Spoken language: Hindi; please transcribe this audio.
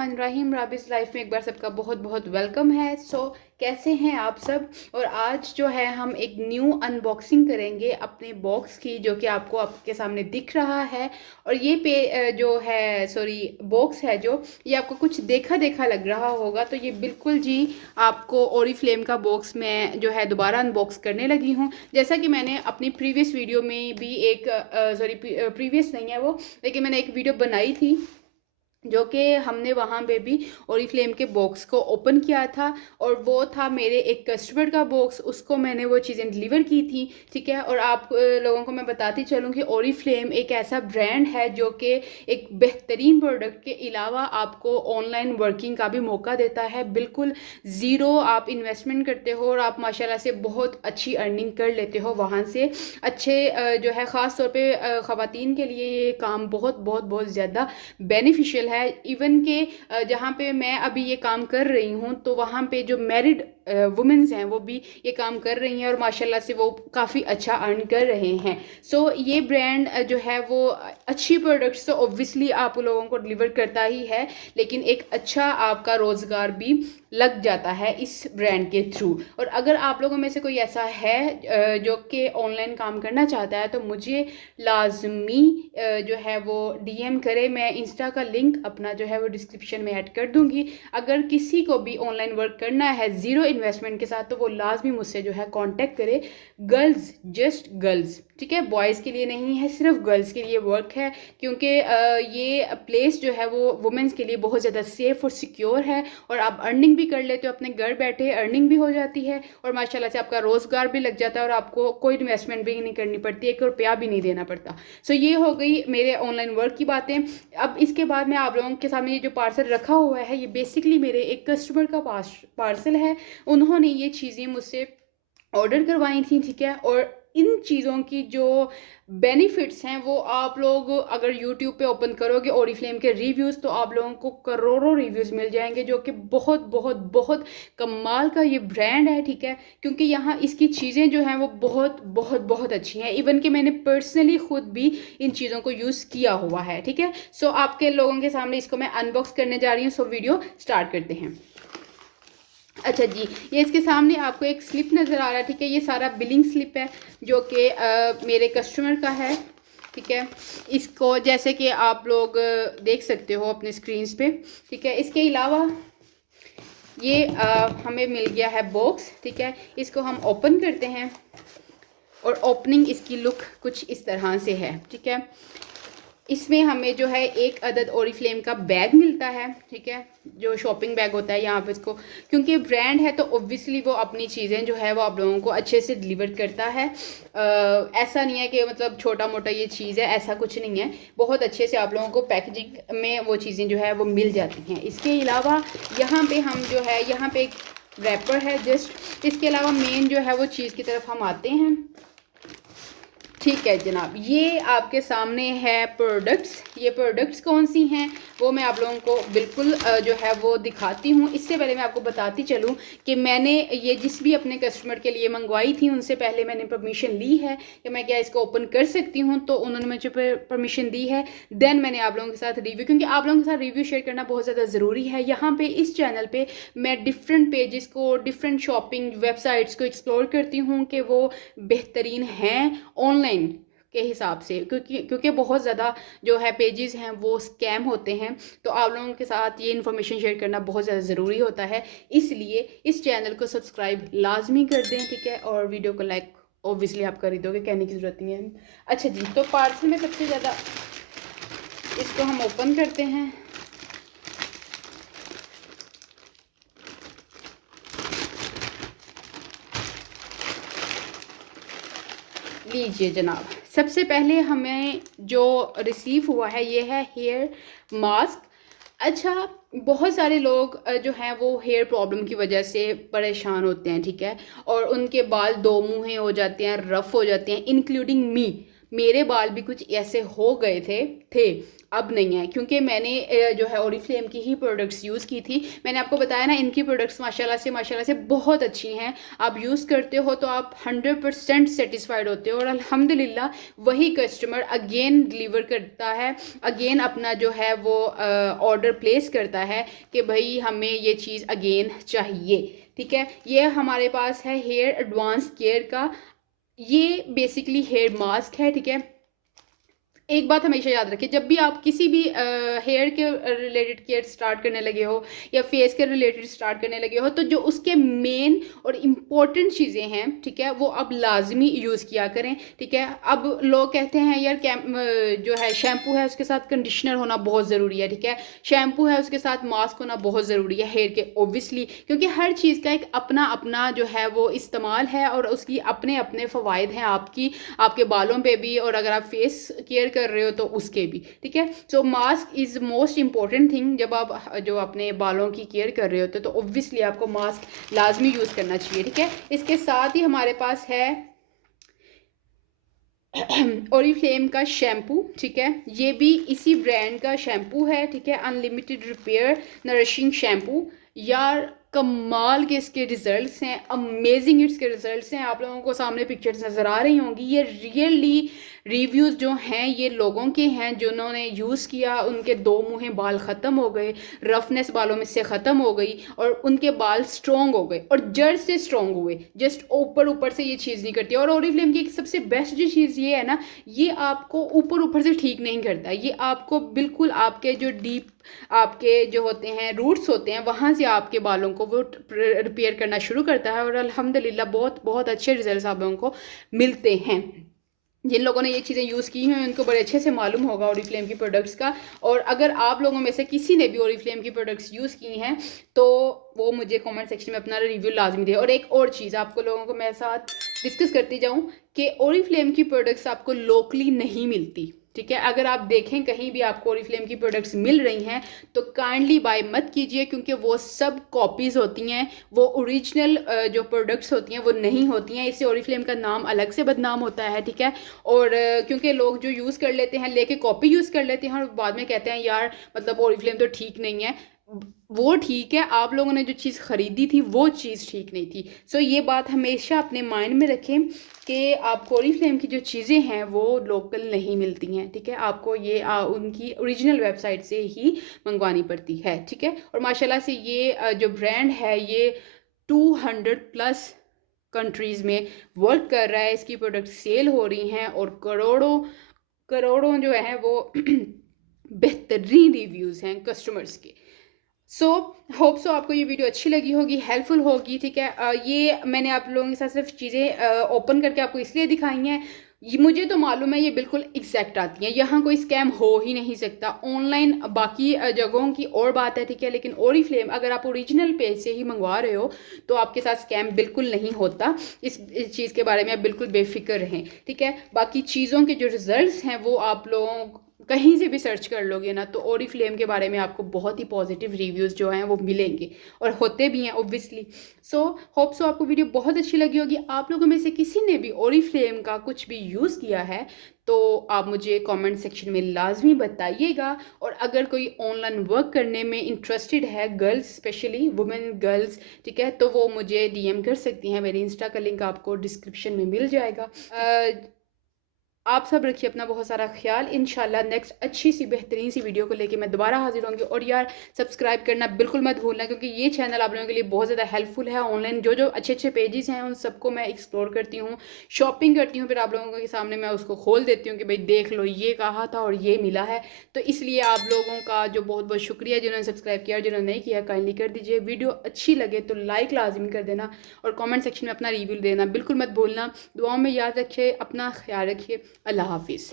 बिस्मिल्लाहिर्रहमानिर्रहीम। राबिस लाइफ में एक बार सबका बहुत बहुत वेलकम है। कैसे हैं आप सब। और आज जो है हम एक न्यू अनबॉक्सिंग करेंगे अपने बॉक्स की, जो कि आपको आपके सामने दिख रहा है। और ये जो है बॉक्स है, जो ये आपको कुछ देखा देखा लग रहा होगा, तो ये बिल्कुल जी आपको ओरिफ्लेम का बॉक्स में जो है दोबारा अनबॉक्स करने लगी हूँ। जैसा कि मैंने अपनी प्रीवियस वीडियो में भी एक प्रीवियस नहीं है वो, लेकिन मैंने एक वीडियो बनाई थी जो कि हमने वहाँ पे भी ओरिफ्लेम के बॉक्स को ओपन किया था, और वो था मेरे एक कस्टमर का बॉक्स, उसको मैंने वो चीज़ें डिलीवर की थी। ठीक है। और आप लोगों को मैं बताती चलूँ कि ओरिफ्लेम एक ऐसा ब्रांड है जो कि एक बेहतरीन प्रोडक्ट के अलावा आपको ऑनलाइन वर्किंग का भी मौका देता है। बिल्कुल ज़ीरो आप इन्वेस्टमेंट करते हो और आप माशाल्लाह से बहुत अच्छी अर्निंग कर लेते हो वहाँ से। अच्छे जो है ख़ास तौर पे ख़वातीन के लिए ये काम बहुत बहुत बहुत ज़्यादा बेनिफिशियल है। इवन के जहाँ पे मैं अभी ये काम कर रही हूँ, तो वहाँ पे जो मैरिड वुमेन्स हैं वो भी ये काम कर रही हैं और माशाल्लाह से वो काफ़ी अच्छा अर्न कर रहे हैं। ये ब्रांड जो है वो अच्छी प्रोडक्ट्स तो ऑब्वियसली आप लोगों को डिलीवर करता ही है, लेकिन एक अच्छा आपका रोज़गार भी लग जाता है इस ब्रांड के थ्रू। और अगर आप लोगों में से कोई ऐसा है जो कि ऑनलाइन काम करना चाहता है, तो मुझे लाजमी जो है वो डीएम करे। मैं इंस्टा का लिंक अपना जो है वो डिस्क्रिप्शन में ऐड कर दूंगी। अगर किसी को भी ऑनलाइन वर्क करना है ज़ीरो इन्वेस्टमेंट के साथ, तो वो लाजमी मुझसे जो है कांटेक्ट करे। गर्ल्स, जस्ट गर्ल्स, ठीक है, बॉयज़ के लिए नहीं है, सिर्फ गर्ल्स के लिए वर्क है। क्योंकि ये प्लेस जो है वो वुमेंस के लिए बहुत ज़्यादा सेफ़ और सिक्योर है, और आप अर्निंग भी कर लेते हो, अपने घर बैठे अर्निंग भी हो जाती है, और माशाल्लाह से आपका रोज़गार भी लग जाता है, और आपको कोई इन्वेस्टमेंट भी नहीं करनी पड़ती, 1 रुपया भी नहीं देना पड़ता। ये हो गई मेरे ऑनलाइन वर्क की बातें। अब इसके बाद मैं आप लोगों के सामने ये जो पार्सल रखा हुआ है, ये बेसिकली मेरे एक कस्टमर का पार्सल है। उन्होंने ये चीज़ें मुझसे ऑर्डर करवाई थी। ठीक है। और इन चीज़ों की जो बेनिफिट्स हैं वो आप लोग अगर यूट्यूब पे ओपन करोगे ओरिफ्लेम के रिव्यूज़, तो आप लोगों को करोड़ों रिव्यूज़ मिल जाएंगे, जो कि बहुत बहुत बहुत कमाल का ये ब्रांड है। ठीक है। क्योंकि यहाँ इसकी चीज़ें जो हैं वो बहुत बहुत बहुत अच्छी हैं। इवन कि मैंने पर्सनली खुद भी इन चीज़ों को यूज़ किया हुआ है। ठीक है। आपके लोगों के सामने इसको मैं अनबॉक्स करने जा रही हूँ। वीडियो स्टार्ट करते हैं। अच्छा जी, ये इसके सामने आपको एक स्लिप नज़र आ रहा है। ठीक है। ये सारा बिलिंग स्लिप है जो कि मेरे कस्टमर का है। ठीक है। इसको जैसे कि आप लोग देख सकते हो अपने स्क्रीन्स पे। ठीक है। इसके अलावा ये हमें मिल गया है बॉक्स। ठीक है। इसको हम ओपन करते हैं, और ओपनिंग इसकी लुक कुछ इस तरह से है। ठीक है। इसमें हमें जो है एक अदद ओरिफ्लेम का बैग मिलता है। ठीक है। जो शॉपिंग बैग होता है यहाँ पे, इसको क्योंकि ब्रांड है तो ऑब्वियसली वो अपनी चीज़ें जो है वो आप लोगों को अच्छे से डिलीवर करता है। ऐसा नहीं है कि मतलब छोटा मोटा ये चीज़ है, ऐसा कुछ नहीं है। बहुत अच्छे से आप लोगों को पैकेजिंग में वो चीज़ें जो है वो मिल जाती हैं। इसके अलावा यहाँ पे हम जो है, यहाँ पे एक रैपर है जस्ट। इसके अलावा मेन जो है वो चीज़ की तरफ हम आते हैं। ठीक है जनाब, ये आपके सामने है प्रोडक्ट्स। ये प्रोडक्ट्स कौन सी हैं वो मैं आप लोगों को बिल्कुल जो है वो दिखाती हूँ। इससे पहले मैं आपको बताती चलूँ कि मैंने ये जिस भी अपने कस्टमर के लिए मंगवाई थी, उनसे पहले मैंने परमिशन ली है कि मैं क्या इसको ओपन कर सकती हूँ, तो उन्होंने मुझे परमिशन दी है। देन मैंने आप लोगों के साथ रिव्यू, क्योंकि आप लोगों के साथ रिव्यू शेयर करना बहुत ज़्यादा ज़रूरी है। यहाँ पर इस चैनल पर मैं डिफरेंट पेजेस को, डिफरेंट शॉपिंग वेबसाइट्स को एक्सप्लोर करती हूँ कि वो बेहतरीन हैं ऑनलाइन के हिसाब से, क्योंकि बहुत ज़्यादा जो है पेजेस हैं वो स्कैम होते हैं। तो आप लोगों के साथ ये इन्फॉर्मेशन शेयर करना बहुत ज़्यादा ज़रूरी होता है, इसलिए इस चैनल को सब्सक्राइब लाजमी कर दें। ठीक है। और वीडियो को लाइक ऑब्वियसली आप कर ही दोगे, कहने की ज़रूरत नहीं है। अच्छा जी, तो पार्सल में सबसे ज़्यादा इसको हम ओपन करते हैं। लीजिए जनाब, सबसे पहले हमें जो रिसीव हुआ है ये है हेयर मास्क। अच्छा, बहुत सारे लोग जो हैं वो हेयर प्रॉब्लम की वजह से परेशान होते हैं। ठीक है। और उनके बाल दो मुँहे हो जाते हैं, रफ़ हो जाते हैं, इंक्लूडिंग मी। मेरे बाल भी कुछ ऐसे हो गए थे, अब नहीं है, क्योंकि मैंने जो है ओरिफ्लेम की ही प्रोडक्ट्स यूज़ की थी। मैंने आपको बताया ना, इनकी प्रोडक्ट्स माशाल्लाह से बहुत अच्छी हैं। आप यूज़ करते हो तो आप 100% सेटिस्फाइड होते हो, और अल्हम्दुलिल्लाह वही कस्टमर अगेन डिलीवर करता है, अगेन अपना जो है वो ऑर्डर प्लेस करता है कि भाई हमें ये चीज़ अगेन चाहिए। ठीक है, ये हमारे पास है हेयर एडवांस केयर का, ये बेसिकली हेयर मास्क है। ठीक है, एक बात हमेशा याद रखें, जब भी आप किसी भी हेयर के रिलेटेड केयर स्टार्ट करने लगे हो या फेस के रिलेटेड स्टार्ट करने लगे हो, तो जो उसके मेन और इम्पोर्टेंट चीज़ें हैं, ठीक है, वो आप लाजमी यूज़ किया करें। ठीक है, अब लोग कहते हैं यार जो है शैम्पू है उसके साथ कंडीशनर होना बहुत ज़रूरी है। ठीक है, शैम्पू है उसके साथ मास्क होना बहुत ज़रूरी है हेयर के, ओबियसली, क्योंकि हर चीज़ का एक अपना अपना जो है वो इस्तेमाल है और उसकी अपने अपने फ़वाइद हैं आपके बालों पे भी, और अगर आप फेस केयर कर रहे हो तो उसके भी। ठीक है, so mask is most important thing. जब आप जो अपने बालों की केयर कर रहे होते हो तो ऑब्वियसली आपको मास्क लाजमी यूज़ करना चाहिए। ठीक है, इसके साथ ही हमारे पास है ओरिफ्लेम का शैम्पू। ठीक है, ये भी इसी ब्रांड का शैम्पू है। ठीक है, अनलिमिटेड रिपेयर नरिशिंग शैम्पू। यार कमाल के इसके रिजल्ट्स हैं, अमेजिंग इसके रिजल्ट्स हैं। आप लोगों को सामने पिक्चर्स नज़र आ रही होंगी। ये रियली रिव्यूज़ जो हैं ये लोगों के हैं जिन्होंने यूज़ किया, उनके दो मुँहे बाल ख़त्म हो गए, रफनेस बालों में से ख़त्म हो गई, और उनके बाल स्ट्रॉन्ग हो गए और जड़ से स्ट्रॉन्ग हुए। जस्ट ऊपर ऊपर से ये चीज़ नहीं करती। और ओरिफ्लेम की एक सबसे बेस्ट जो चीज़ ये है ना, ये आपको ऊपर ऊपर से ठीक नहीं करता, ये आपको बिल्कुल आपके जो डीप आपके जो होते हैं रूट्स होते हैं वहाँ से आपके बालों को वो रिपेयर करना शुरू करता है, और अल्हम्दुलिल्लाह बहुत बहुत अच्छे रिजल्ट्स आप लोगों को मिलते हैं। जिन लोगों ने ये चीज़ें यूज़ की हैं उनको बड़े अच्छे से मालूम होगा ओरिफ्लेम की प्रोडक्ट्स का। और अगर आप लोगों में से किसी ने भी ओरिफ्लेम की प्रोडक्ट्स यूज़ की हैं तो वो मुझे कमेंट सेक्शन में अपना रिव्यू लाजमी दे। और एक और चीज़ आपको लोगों को मैं साथ डिस्कस करती जाऊँ कि ओरिफ्लेम की प्रोडक्ट्स आपको लोकली नहीं मिलती। ठीक है, अगर आप देखें कहीं भी आपको ओरिफ्लेम की प्रोडक्ट्स मिल रही हैं तो काइंडली बाय मत कीजिए, क्योंकि वो सब कॉपीज़ होती हैं, वो ओरिजिनल जो प्रोडक्ट्स होती हैं वो नहीं होती हैं। इससे ओरिफ्लेम का नाम अलग से बदनाम होता है। ठीक है, और क्योंकि लोग जो यूज़ कर लेते हैं लेके कॉपी यूज़ कर लेते हैं और बाद में कहते हैं यार मतलब ओरिफ्लेम तो ठीक नहीं है। वो ठीक है, आप लोगों ने जो चीज़ ख़रीदी थी वो चीज़ ठीक नहीं थी। सो ये बात हमेशा अपने माइंड में रखें कि आपको ओरिफ्लेम की जो चीज़ें हैं वो लोकल नहीं मिलती हैं। ठीक है, आपको ये उनकी ओरिजिनल वेबसाइट से ही मंगवानी पड़ती है। ठीक है, और माशाल्लाह से ये जो ब्रांड है ये 200+ कंट्रीज़ में वर्क कर रहा है, इसकी प्रोडक्ट सेल हो रही हैं और करोड़ों करोड़ों जो है वो बेहतरीन रिव्यूज़ हैं कस्टमर्स के। होप सो आपको ये वीडियो अच्छी लगी होगी, हेल्पफुल होगी। ठीक है, ये मैंने आप लोगों के साथ सिर्फ चीज़ें ओपन करके आपको इसलिए दिखाई हैं, ये मुझे तो मालूम है ये बिल्कुल एग्जैक्ट आती हैं, यहाँ कोई स्कैम हो ही नहीं सकता। ऑनलाइन बाकी जगहों की और बात है, ठीक है, लेकिन ओरिफ्लेम अगर आप ओरिजिनल पेज से ही मंगवा रहे हो तो आपके साथ स्कैम बिल्कुल नहीं होता। इस चीज़ के बारे में आप बिल्कुल बेफिक्र रहें। ठीक है, बाकी चीज़ों के जो रिजल्ट्स हैं वो आप लोगों कहीं से भी सर्च कर लोगे ना तो ओरिफ्लेम के बारे में आपको बहुत ही पॉजिटिव रिव्यूज़ जो हैं वो मिलेंगे, और होते भी हैं ऑब्वियसली। होप सो आपको वीडियो बहुत अच्छी लगी होगी। आप लोगों में से किसी ने भी ओरिफ्लेम का कुछ भी यूज़ किया है तो आप मुझे कमेंट सेक्शन में लाजमी बताइएगा। और अगर कोई ऑनलाइन वर्क करने में इंटरेस्टेड है, गर्ल्स स्पेशली वुमेन गर्ल्स, ठीक है, तो वो मुझे DM कर सकती हैं। मेरी इंस्टा का लिंक आपको डिस्क्रिप्शन में मिल जाएगा। आप सब रखिए अपना बहुत सारा ख्याल। इंशाल्लाह नेक्स्ट अच्छी सी बेहतरीन सी वीडियो को लेके मैं दोबारा हाजिर होंगी। और यार सब्सक्राइब करना बिल्कुल मत भूलना, क्योंकि ये चैनल आप लोगों के लिए बहुत ज़्यादा हेल्पफुल है। ऑनलाइन जो जो अच्छे अच्छे पेजेस हैं उन सबको मैं एक्सप्लोर करती हूँ, शॉपिंग करती हूँ, फिर आप लोगों के सामने मैं उसको खोल देती हूँ कि भाई देख लो ये कहा था और ये मिला है। तो इसलिए आप लोगों का जो बहुत बहुत शुक्रिया जिन्होंने सब्सक्राइब किया और जिन्होंने नहीं किया काइंडली कर दीजिए। वीडियो अच्छी लगे तो लाइक लाजमी कर देना और कॉमेंट सेक्शन में अपना रिव्यू देना बिल्कुल मत भूलना। दुआओं में याद रखिए, अपना ख्याल रखिए। अल्लाह हाफिज़।